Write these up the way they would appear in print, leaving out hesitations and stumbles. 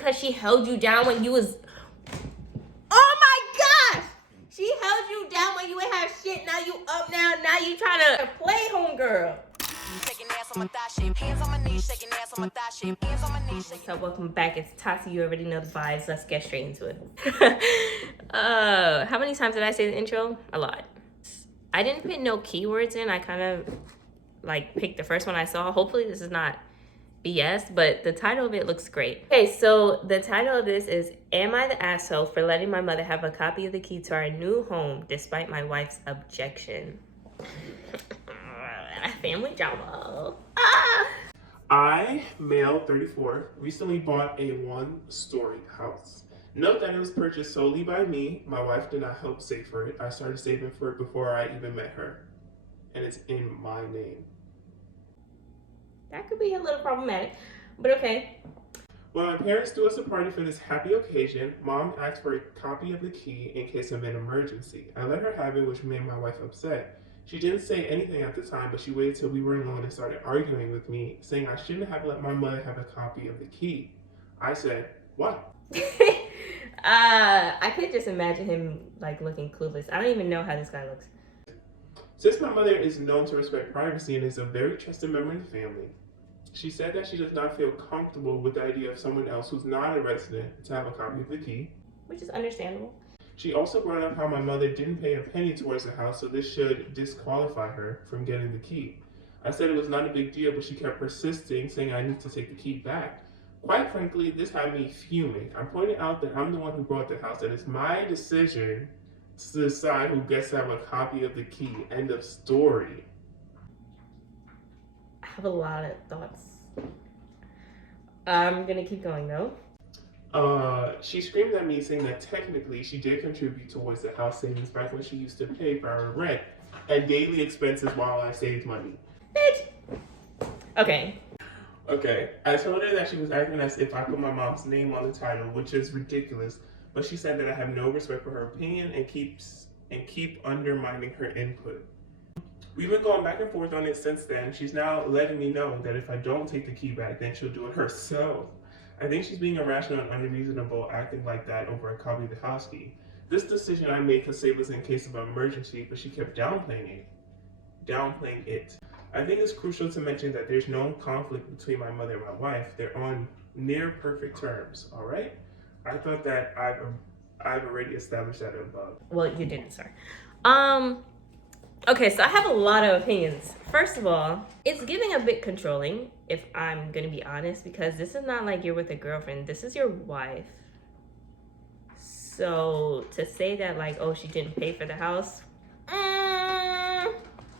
Because she held you down when you was... Oh my gosh! She held you down when you ain't have shit. Now you up now. Now you trying to play homegirl. So welcome back. It's Tati. You already know the vibes. Let's get straight into it. How many times did I say the intro? A lot. I didn't put no keywords in. I kind of like picked the first one I saw. Hopefully this is not BS, but the title of it looks great. Okay, so the title of this is, Am I the asshole for letting my mother have a copy of the key to our new home despite my wife's objection? Family drama. I, male 34, recently bought a one-story house. Note that it was purchased solely by me. My wife did not help save for it. I started saving for it before I even met her. And it's in my name. That could be a little problematic, but okay. When my parents threw us a party for this happy occasion, Mom asked for a copy of the key in case of an emergency. I let her have it, which made my wife upset. She didn't say anything at the time, but she waited till we were alone and started arguing with me, saying I shouldn't have let my mother have a copy of the key. I said, what? I could just imagine him like looking clueless. I don't even know how this guy looks. Since my mother is known to respect privacy and is a very trusted member of the family, she said that she does not feel comfortable with the idea of someone else who's not a resident to have a copy of the key. Which is understandable. She also brought up how my mother didn't pay a penny towards the house, so this should disqualify her from getting the key. I said it was not a big deal, but she kept persisting, saying I need to take the key back. Quite frankly, this had me fuming. I'm pointing out that I'm the one who bought the house, and it's my decision to decide who gets to have a copy of the key. End of story. I have a lot of thoughts. I'm gonna keep going though. She screamed at me, saying that technically she did contribute towards the house savings back when she used to pay for her rent and daily expenses while I saved money. Bitch! Okay. I told her that she was acting as if I put my mom's name on the title, which is ridiculous, but she said that I have no respect for her opinion and keep undermining her input. We've been going back and forth on it since then. She's now letting me know that if I don't take the key back, then she'll do it herself. I think she's being irrational and unreasonable acting like that over a copy of the house key. This decision I made could save us in case of an emergency, but she kept downplaying it. I think it's crucial to mention that there's no conflict between my mother and my wife. They're on near perfect terms, all right? I thought that I've already established that above. Well, you didn't, sir. Okay, so I have a lot of opinions. First of all, it's giving a bit controlling, if I'm gonna be honest, because this is not like you're with a girlfriend. This is your wife. So to say that like, oh, she didn't pay for the house,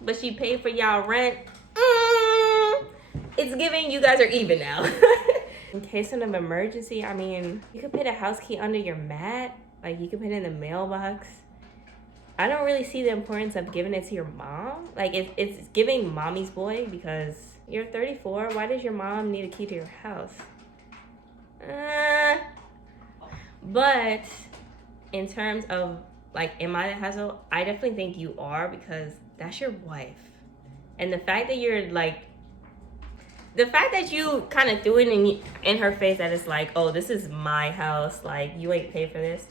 but she paid for y'all rent, it's giving you guys are even now. In case of an emergency, I mean, you could put a house key under your mat. Like you could put it in the mailbox. I don't really see the importance of giving it to your mom. Like it's giving mommy's boy because you're 34. Why does your mom need a key to your house? But in terms of like, am I the hassle? I definitely think you are, because that's your wife. And the fact that you're like, the fact that you kind of threw it in her face that it's like, oh, this is my house. Like you ain't paid for this.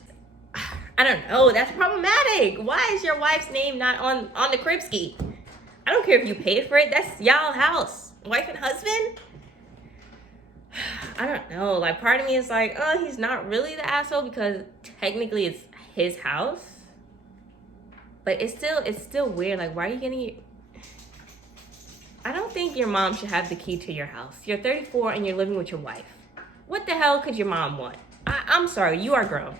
I don't know. That's problematic. Why is your wife's name not on the crib ski? I don't care if you paid for it. That's y'all house. Wife and husband? I don't know. Like, part of me is like, oh, he's not really the asshole because technically it's his house. But it's still weird. Like, why are you getting... I don't think your mom should have the key to your house. You're 34 and you're living with your wife. What the hell could your mom want? I'm sorry. You are grown.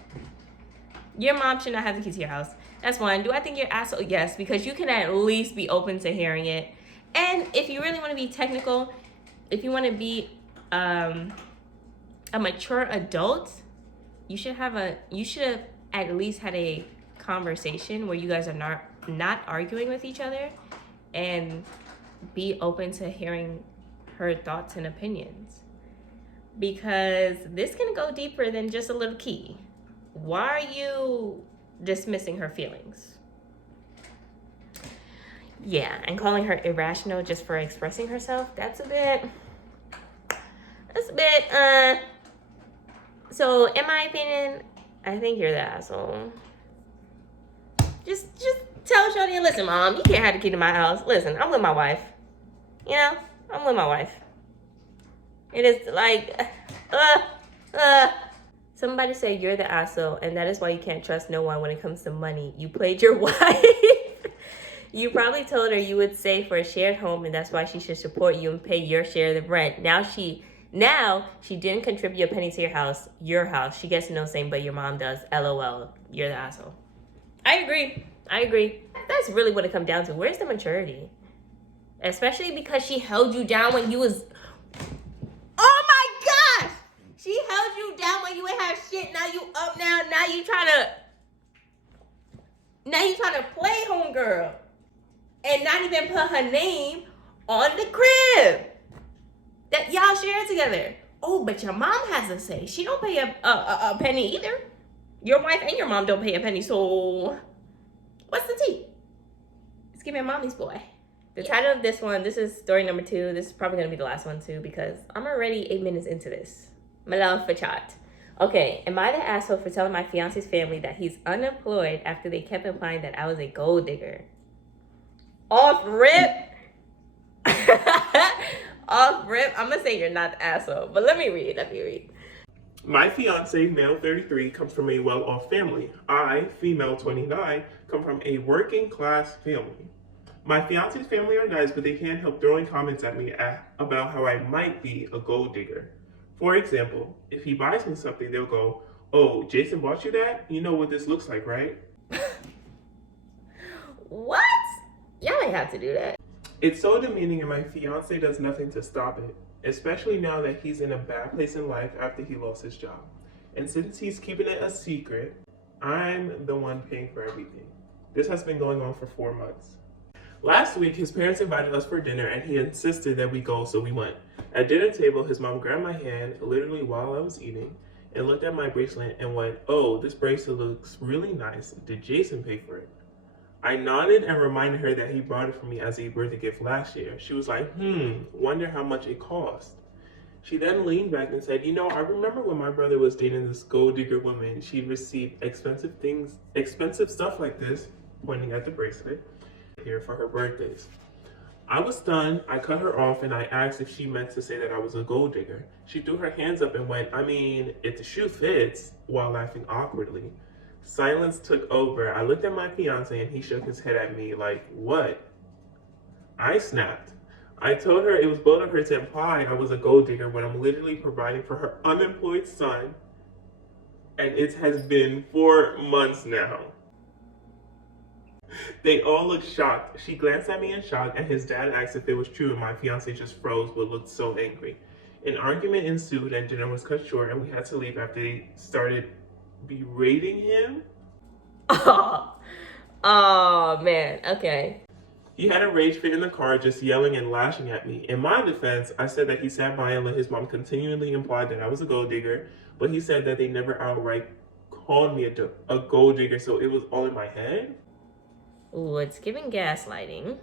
Your mom should not have the key to your house. That's one. Do I think you're an asshole? Yes, because you can at least be open to hearing it. And if you really want to be technical, if you want to be a mature adult, you should have at least had a conversation where you guys are not arguing with each other and be open to hearing her thoughts and opinions. Because this can go deeper than just a little key. Why are you dismissing her feelings? Yeah, and calling her irrational just for expressing herself, that's a bit, So, in my opinion, I think you're the asshole. Just tell Shorty, listen, Mom, you can't have the key to my house. Listen, I'm with my wife. You know, I'm with my wife. It is like, Somebody said you're the asshole, and that is why you can't trust no one when it comes to money. You played your wife. You probably told her you would save for a shared home, and that's why she should support you and pay your share of the rent. Now she didn't contribute a penny to your house. She gets no saying, but your mom does. LOL. You're the asshole. I agree. That's really what it comes down to. Where's the maturity? Especially because she held you down when you was... Oh my gosh! She held you down when you ain't have shit. Now you up now. Now you trying to play homegirl. And not even put her name on the crib that y'all share together. Oh, but your mom has a say. She don't pay a penny either. Your wife and your mom don't pay a penny. So what's the tea? Let's give me a mommy's boy. The title of this one, this is story number 2. This is probably going to be the last one too because I'm already 8 minutes into this. My love for chat. Okay, am I the asshole for telling my fiance's family that he's unemployed after they kept implying that I was a gold digger? Off rip. Off rip. I'm going to say you're not the asshole, but let me read. My fiance, male 33, comes from a well-off family. I, female 29, come from a working class family. My fiance's family are nice, but they can't help throwing comments at me about how I might be a gold digger. For example, if he buys me something, they'll go, "Oh, Jason bought you that? You know what this looks like, right?" What? Y'all ain't have to do that. It's so demeaning, and my fiance does nothing to stop it, especially now that he's in a bad place in life after he lost his job. And since he's keeping it a secret, I'm the one paying for everything. This has been going on for 4 months. Last week, his parents invited us for dinner, and he insisted that we go, so we went. At dinner table, his mom grabbed my hand, literally while I was eating, and looked at my bracelet and went, "Oh, this bracelet looks really nice. Did Jason pay for it?" I nodded and reminded her that he bought it for me as a birthday gift last year. She was like, wonder how much it cost. She then leaned back and said, I remember when my brother was dating this gold digger woman, she'd receive expensive stuff like this, pointing at the bracelet, here for her birthdays. I was stunned. I cut her off and I asked if she meant to say that I was a gold digger. She threw her hands up and went, if the shoe fits, while laughing awkwardly. Silence took over. I looked at my fiance and he shook his head at me like, "What?" I snapped. I told her it was bold of her to imply I was a gold digger when I'm literally providing for her unemployed son, and it has been 4 months now. They all looked shocked. She glanced at me in shock, and his dad asked if it was true, and my fiance just froze but looked so angry. An argument ensued, and dinner was cut short, and we had to leave after they started berating him. Oh man, okay. He had a rage fit in the car, just yelling and lashing at me. In my defense, I said that he sat by and let his mom continually imply that I was a gold digger, but he said that they never outright called me a gold digger, so it was all in my head. Ooh, it's giving gaslighting.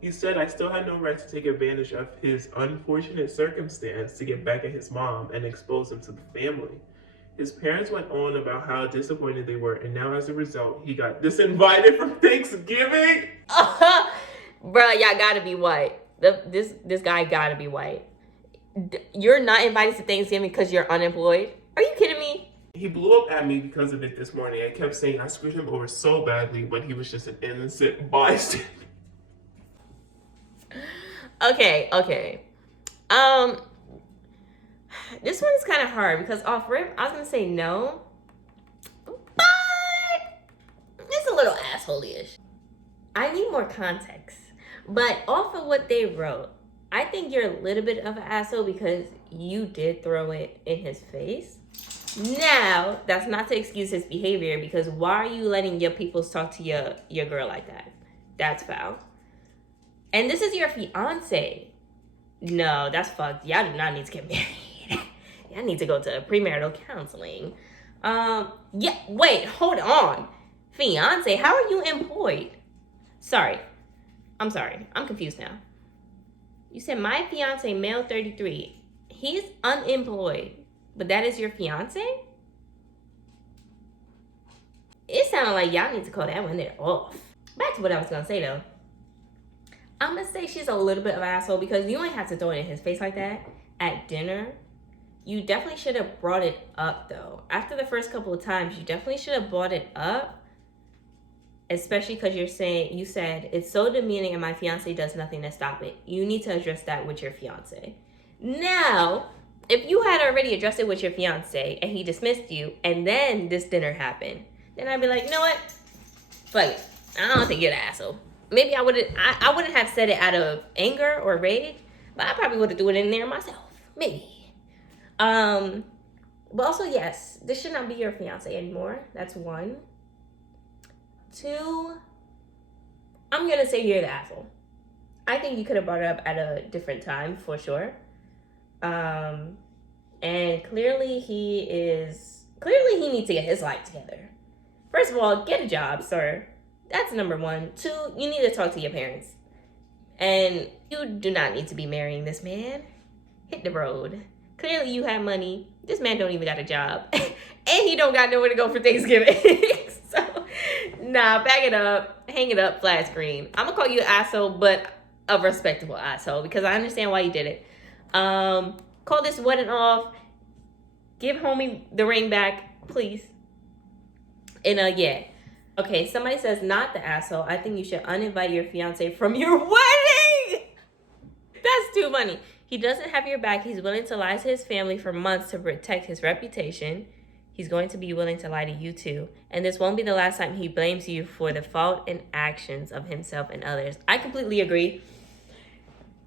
He said I still had no right to take advantage of his unfortunate circumstance to get back at his mom and expose him to the family. His parents went on about how disappointed they were, and now as a result, he got disinvited from Thanksgiving. Bruh, y'all gotta be white. This guy gotta be white. You're not invited to Thanksgiving because you're unemployed? Are you kidding me? He blew up at me because of it this morning. I kept saying I screwed him over so badly when he was just an innocent bystander. Okay. This one is kind of hard because off rip, I was gonna say no, but it's a little asshole-ish. I need more context, but off of what they wrote, I think you're a little bit of an asshole because you did throw it in his face. Now, that's not to excuse his behavior because why are you letting your peoples talk to your girl like that? That's foul. And this is your fiance. No, that's fucked. Y'all do not need to get married. Y'all need to go to premarital counseling. Wait, hold on. Fiance, how are you employed? I'm sorry. I'm confused now. You said my fiance, male 33, he's unemployed. but that is your fiance? It sounded like y'all need to call that one there off. Back to what I was gonna say though. I'm gonna say she's a little bit of an asshole because you ain't have to throw it in his face like that at dinner. You definitely should have brought it up though. After the first couple of times, you definitely should have brought it up. Especially because you said it's so demeaning and my fiance does nothing to stop it. You need to address that with your fiance. Now, if you had already addressed it with your fiance and he dismissed you and then this dinner happened, then I'd be like, you know what? Fuck it. I don't think you're an asshole. Maybe I wouldn't have said it out of anger or rage, but I probably would have threw it in there myself. Maybe. But also, yes, this should not be your fiance anymore. That's one. Two, I'm gonna say you're the asshole. I think you could have brought it up at a different time for sure. And clearly he needs to get his life together. First of all, get a job, sir. That's number one. Two, you need to talk to your parents. And you do not need to be marrying this man. Hit the road. Clearly you have money. This man don't even got a job. And he don't got nowhere to go for Thanksgiving. So, nah, back it up. Hang it up, flat screen. I'm gonna call you an asshole, but a respectable asshole because I understand why you did it. Call this wedding off. Give homie the ring back, please. And yeah. Okay, somebody says not the asshole. I think you should uninvite your fiance from your wedding. That's too funny. He doesn't have your back. He's willing to lie to his family for months to protect his reputation. He's going to be willing to lie to you too. And this won't be the last time he blames you for the fault and actions of himself and others. I completely agree.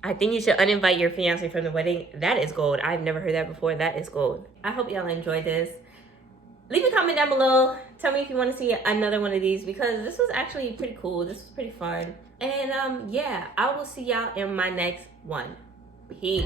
I think you should uninvite your fiance from the wedding. That is gold. I've never heard that before. That is gold. I hope y'all enjoyed this. Leave a comment down below. Tell me if you want to see another one of these because this was actually pretty cool. This was pretty fun. And yeah, I will see y'all in my next one. Peace.